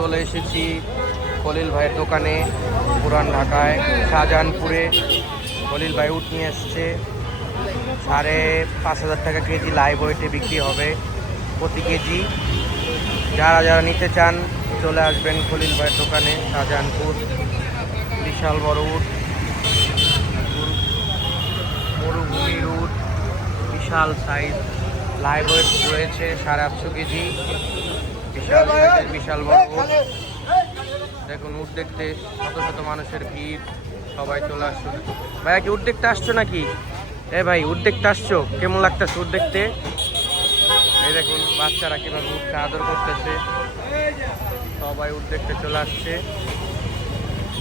চলে এসেছি খলিল ভাইয়ের দোকানে, পুরান ঢাকায় শাহজাহানপুরে। খলিল ভাই উট নিয়ে এসছে, 5,500 টাকা কেজি লাইভ ওয়েটে বিক্রি হবে প্রতি কেজি। যারা যারা নিতে চান চলে আসবেন খলিল ভাইয়ের দোকানে, শাহজাহানপুর। বিশাল বড় উট, মরুভূমির উট, বিশাল সাইজ, লাইভ ওয়েট রয়েছে 850 কেজি। বিশাল সাইজের বিশাল বড় উট। দেখুন উট দেখতে শত শত মানুষের ভিড়, সবাই চলে আসুন। ভাইয়া কি উট দেখতে আসছো নাকি? ভাই উট দেখতে আসছো? কেমন লাগতেছে উট দেখতে? এই দেখুন বাচ্চারা কিভাবে উটকে আদর করতেছে, সবাই উট দেখতে চলে আসছে।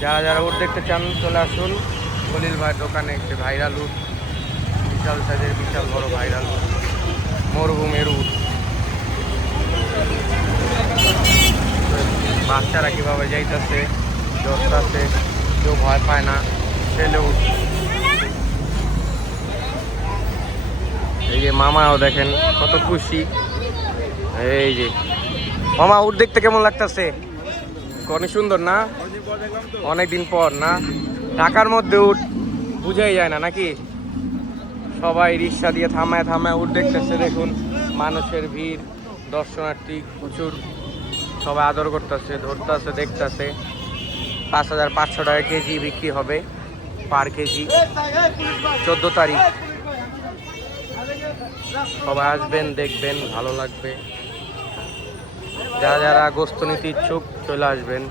যারা যারা উট দেখতে চান চলে আসুন খলিল ভাইয়ের দোকানে। একটি ভাইরাল উট, বিশাল সাইজের বিশাল বড় ভাইরাল উট, মরুভূমির উট। বাচ্চারা কিভাবে যাইতেছে, দৌড়তেছে, কেউ ভয় পায় না, ছেলে উঠ। এই যে মামাও দেখেন কত খুশি। এই যে মামা উঠ দেখতে কেমন লাগতেছে? অনেক সুন্দর না? অনেকদিন পর না? ঢাকার মধ্যে উঠ বুঝাই যায় না নাকি? সবাই রিক্সা দিয়ে থামায় থামায় উঠ দেখতেছে। দেখুন মানুষের ভিড়, দর্শনার্থী প্রচুর, সবাই আদর করতেছে, ধরতেছে, দেখতেছে। 5,500 টাকা কেজি বিক্রি হবে পার কেজি। 14 তারিখ সবাই আসবেন, দেখবেন, ভালো লাগবে। যারা যারা গোস্ত নিতে ইচ্ছুক চলে আসবেন।